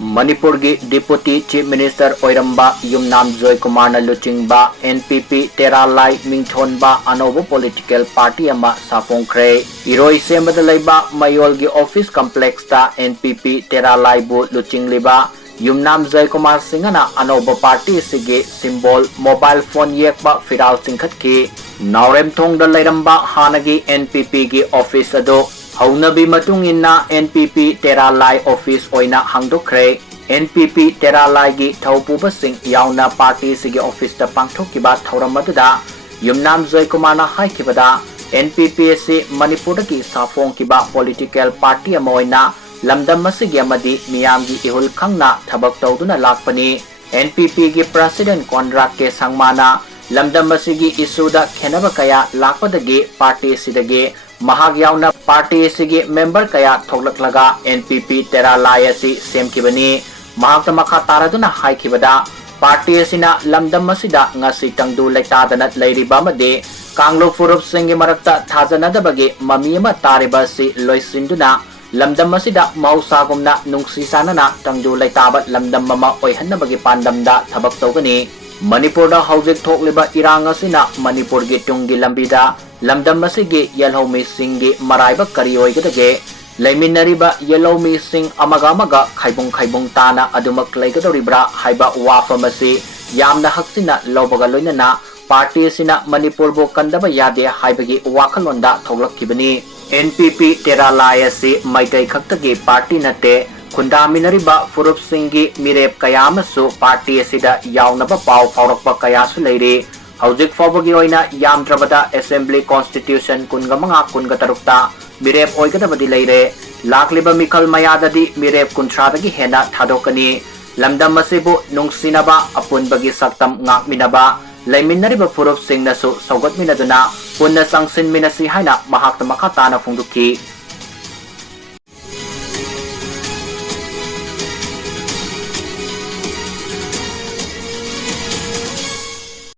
Manipurgi Deputy Chief Minister Oiramba Yumnam Joy Kumar na luchingba NPP Tera Lai Mingthonba Anouba Political Party ama Saphongkhre Iroi sembada laiba Mayolgi Office Complex ta NPP Tera Lai bu luchingliba Yumnam Joy Kumar Singana Anouba Party sige symbol mobile phone yekba firal singkhatki Naurem thong da lairamba hanagi NPP gi office ado Haunabi matungina NPP Tera Lai office oina hangdokre NPP Tera Lai gi thaupuba sing yauna party sige office ta pangthokiba thauramada Yumnam Joy Kumar na haikibada NPP se Manipur ki Saphongkhre political party amoina lamdam masigi amadi miyam gi ihul khangna thabak tawduna lakpani NPP gi president Konrad ke sangmana lamdam masigi isuda khenaba kaya lakpadagi party sidagi Mahagyauna party sige member kaya thoklaklaga NPP Tera Lai asi semkibani mahakta makha taraduna haikibada party asina lamdam masida ngasi tangdu laitadanat lairiba made kanglo furup singi marakta thajanadabagi mami ama tariba si loisinduna lamdam masida mausagumna nungsisanana tangdu laitabat lamdam mama oihannabagi pandamda thabak tawgani Manipurda haujik thokliba irang asina Manipur gi tunggi lambida lamdam masigi yellow singi maraiba kari oigadage laiminariba yellow sing amaga khaibung tana adumak laigadoribra haiba wafa masi yamna haksina lobaga loinana party sina Manipur bo kandaba yade haibagi wakhalonda thoglakibani NPP Tera Lai asi maitai khaktagi party nate Kundaminariba Furup Singi Mirep Kayamasu Party Asida Yaunaba Pau Paurakpa Kayasu Leire Haujik Fobagi Oina Yamdrabada Assembly Constitution Kungamanga Kungatarukta Mirep Oigadabadi Leire Lakliba Mikal Mayadadi Mirep Kuntradagi Hena Thadokani Lamdam Masibu Nungsinaba Apunbagi Saktam Ngak Minaba Laiminariba Furup Sing Nasu Sogot Minaduna Punna Sangsin Minasi Haina Mahakta Makatana Funduki